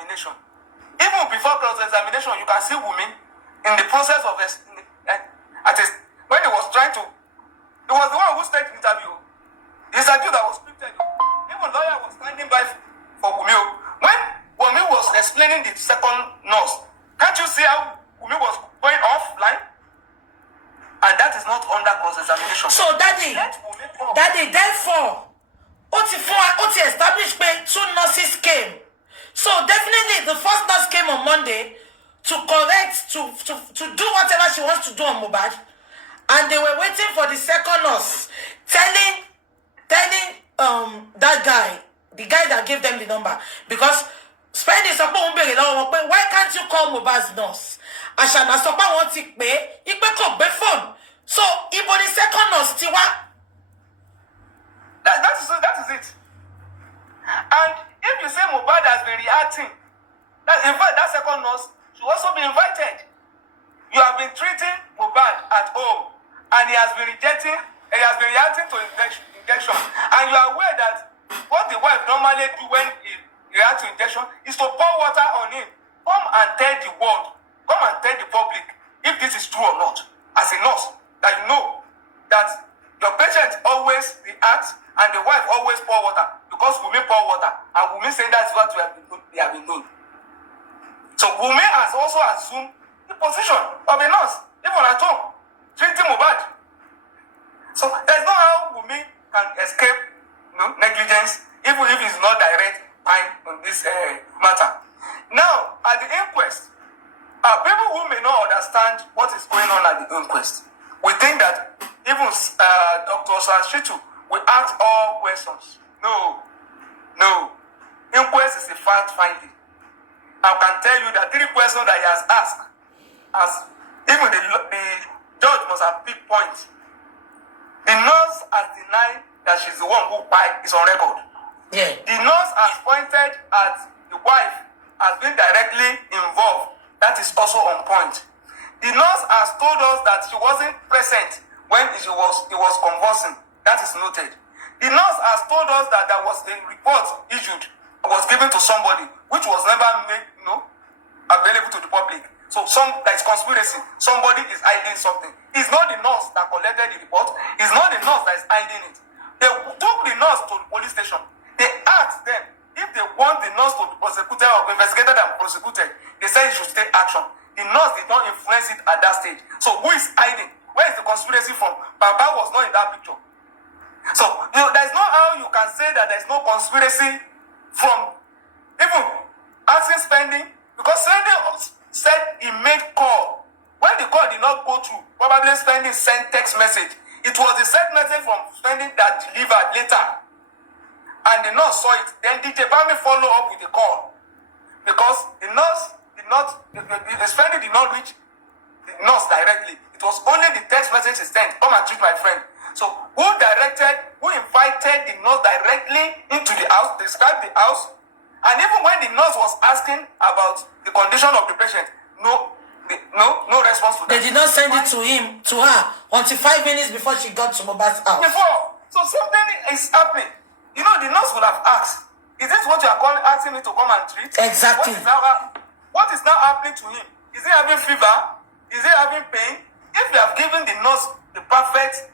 cross-examination. Even before cross-examination, you can see Wummi in the process of when he was trying to. He was the one who started the interview. The interview that was scripted. Even lawyer was standing by for Wummi. When Wummi was explaining the second nurse, can't you see how Wummi was going offline? And that is not under cross-examination. So, Daddy, therefore, Oti established pé 2 nurses came. So definitely the first nurse came on Monday to correct, to do whatever she wants to do on Mohbad. And they were waiting for the second nurse, telling that guy, the guy that gave them the number, because spending support why can't you call Mohbad's nurse? Ashana support wants to pay, phone. So Ibo the second nurse Tiwa. That is it. And if you say Mohbad has been reacting, in fact that second nurse should also be invited. You have been treating Mohbad at home, and he has been reacting to injection. And you are aware that what the wife normally do when he reacts to injection is to pour water on him. Come and tell the world, come and tell the public if this is true or not. As a nurse, that you know that your patient always reacts and the wife always pour water because Wummi pour water, and Wummi say that's what they have been doing. So Wummi has also assumed the position of a nurse, even at home, treating Mohbad. So there's no how Wummi can escape negligence, even if it's not direct on this matter. Now, at the inquest, people who may not understand what is going on at the inquest, we think that even Dr. Sanshitu will ask all questions. No. Inquest is a fact finding. I can tell you that 3 questions that he has asked, as even the judge must have picked points. The nurse has denied that she's the one who died, is on record. Yeah. The nurse has pointed at the wife as being directly involved. That is also on point. The nurse has told us that she wasn't present when he was convulsing. That is noted. The nurse has told us that there was a report issued, was given to somebody, which was never made available to the public. So there is conspiracy. Somebody is hiding something. It's not the nurse that collected the report. It's not the nurse that is hiding it. They took the nurse to the police station. They asked them if they want the nurse to be prosecuted or investigated and prosecuted. They said it should take action. The nurse did not influence it at that stage. So who is hiding? Where is the conspiracy from? Baba was not in that picture. So there's no how you can say that there's no conspiracy from even asking spending, because spending said he made call. When the call did not go through, probably spending sent text message. It was the sent message from spending that delivered later. And the nurse saw it. Then DJ Bami followed up with the call. Because the nurse did not, the spending did not reach the nurse directly. It was only the text message he sent. Come and treat my friend. So who invited the nurse directly into the house, described the house, and even when the nurse was asking about the condition of the patient, no response to that. They did not send it to her until 5 minutes before she got to Mohbad's house. So something is happening. The nurse would have asked, is this what you are asking me to come and treat? Exactly. What is now happening to him? Is he having fever? Is he having pain? If you have given the nurse the perfect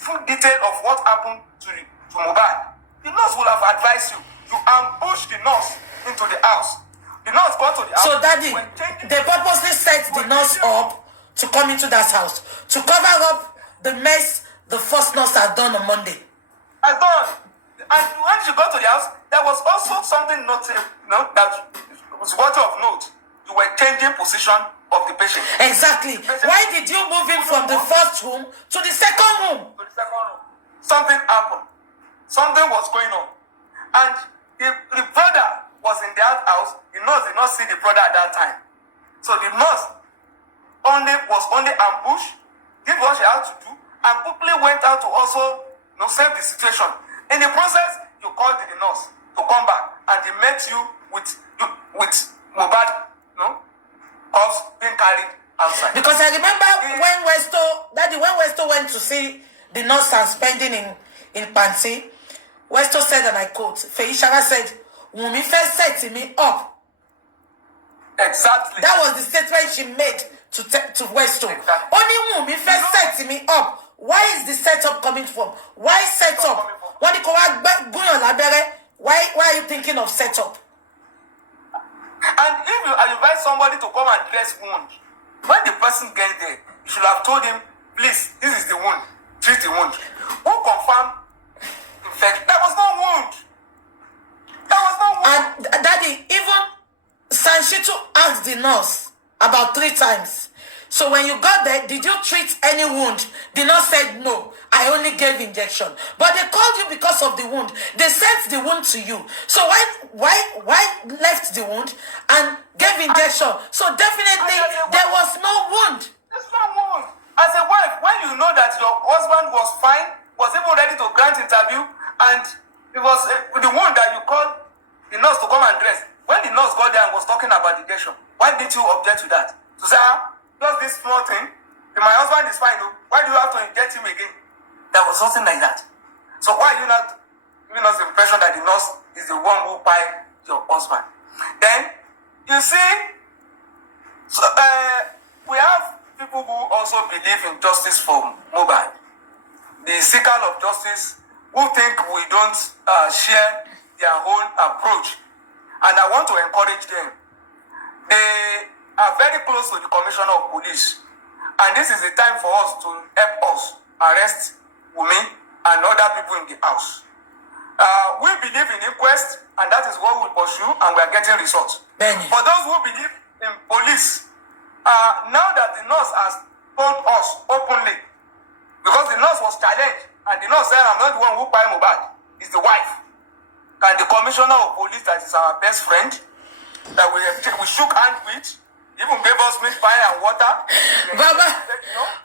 full detail of what happened to Mohbad, the nurse will have advised you to ambush the nurse into the house. The nurse got to the house. So, Daddy, they purposely set the nurse up to come into that house to cover up the mess the first nurse had done on Monday. Has done. And when she got to the house, there was also something that was worthy of note. You were changing position of the patient. Exactly. Why did you move him from the first room to the second room? Something happened. Something was going on. And the brother was in that house. The nurse did not see the brother at that time. So the nurse was only ambushed, did what she had to do, and quickly went out to also save the situation. In the process, you called the nurse to come back, and they met you with Mohbad, cuffs being carried outside. Because I remember when Westo went to see the nurse and spending in Pansi, Westo said, and I quote, Feishara said, Wummi first set me up Exactly. That was the statement she made to Weston. Exactly. Only Wummi first set me up. Why is the setup coming from? Why setup? When you why are you thinking of setup? And if you invite somebody to come and dress wound, when the person gets there, you should have told him, please, this is the wound. Treat the wound. Who confirmed infection? There was no wound. There was no wound. And Daddy, even Sanshito asked the nurse about 3 times. So when you got there, did you treat any wound? The nurse said no. I only gave injection. But they called you because of the wound. They sent the wound to you. So why left the wound and gave injection? So definitely there was no wound. There's no wound. As a wife, when you know that your husband was fine, was even ready to grant interview, and it was the wound that you called the nurse to come and dress. When the nurse got there and was talking about the injection, why did you object to that? To say, just this small thing, my husband is fine, why do you have to inject him again? There was something like that. So why are you not giving us the impression that the nurse is the one who buy your husband? Then, you see, so, we have people who also believe in justice for mobile. The seeker of justice who think we don't share their own approach. And I want to encourage them. They are very close to the commissioner of police. And this is the time for us to help us arrest Wummi and other people in the house. We believe in inquest, and that is what we pursue, and we are getting results. For those who believe in police, now that the nurse has told us openly, because the nurse was challenged, and the nurse said, I'm not the one who buy mobile, it's the wife. And the commissioner of police, that is our best friend, that we shook hands with, even gave us meat pie and water.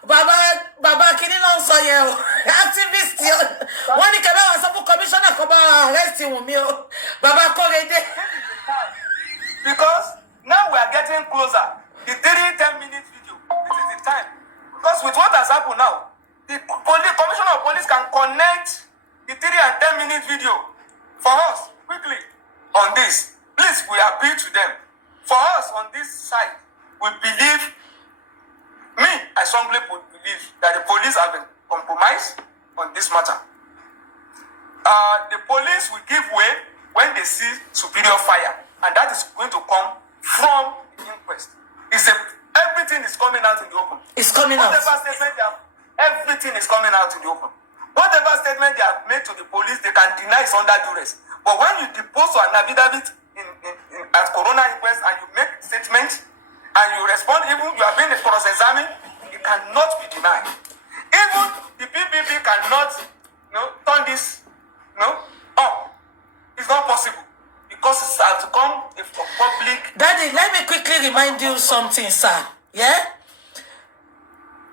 Baba, kini long so ye o. Activist yo. When the commissioner come arrest Wummi o. Baba Korede. Because now we are getting closer. The 10-minute video. This is the time. Because with what has happened now, the commissioner of police can connect the 3 and 10-minute video for us quickly on this. Please, we appeal to them. For us on this side, we believe, I strongly believe that the police have been compromised on this matter. The police will give way when they see superior fire, and that is going to come from the inquest. Everything is coming out in the open. It's coming out. Everything is coming out in the open. Whatever statement they have made to the police, they can deny it's under duress. But when you depose to an affidavit at coroner inquest and you make statements and you respond, even you are being cross-examined, it cannot be denied. Even the PPP cannot turn this up. It's not possible because it has become a public. Daddy, let me quickly remind you something, sir. Yeah?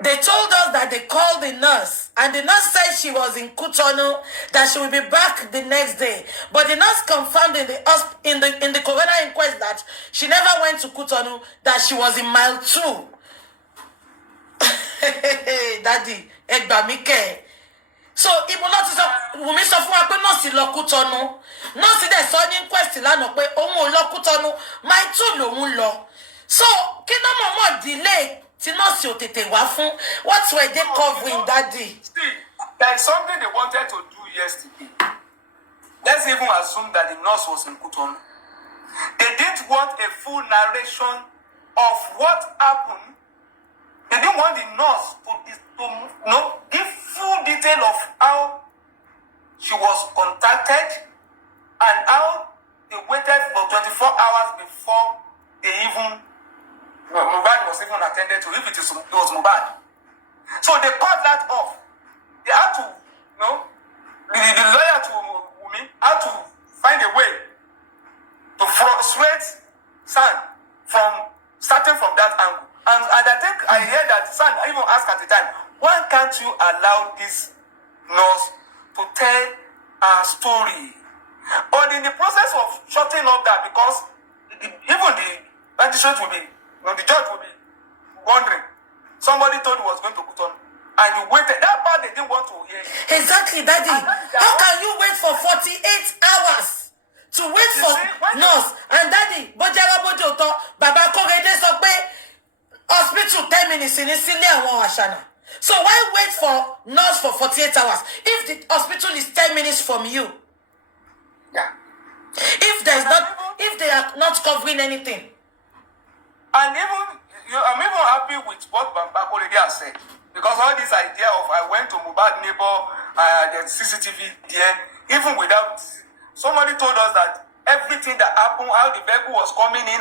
They told us that they called the nurse, and the nurse said she was in Cotonou, that she will be back the next day. But the nurse confirmed in the coroner inquest that she never went to Cotonou, that she was in mile 2. Daddy, Egbamike. So, ibo not so Wummi sọ fún wa pé nurse lọ Cotonou. Nurse dẹ̀ sọ ní inquest lánàá pé òun ò lọ Cotonou, mile 2 lòun lọ. So, kí no more delay. What were they covering, Daddy? See, there is something they wanted to do yesterday. Let's even assume that the nurse was in Cotonou. They didn't want a full narration of what happened. They didn't want the nurse to give full detail of how she was contacted and how they waited for 24 hours before they even Mubad was even attended to, if it was Mubad. So they cut that off. They had to, the lawyer to Wummi had to find a way to frustrate San from starting from that angle. And I think I heard that San even asked at the time, why can't you allow this nurse to tell her story? But in the process of shutting up that, because even the magistrate will be, the judge will be wondering. Somebody told you was going to Cotonou, and you waited. That part they didn't want to hear you. Exactly, Daddy. How can you wait for 48 hours to wait for nurse? And Daddy, Bojara Bojoto, Baba sì ní sílé àwọn àṣànà. So why wait for nurse for 48 hours if the hospital is 10 minutes from you? Yeah. If there is not, if they are not covering anything. And even, I'm even happy with what Bamba already has said. Because all this idea of I went to Mohbad neighbor, the CCTV there, even without, somebody told us that everything that happened, how the vehicle was coming in,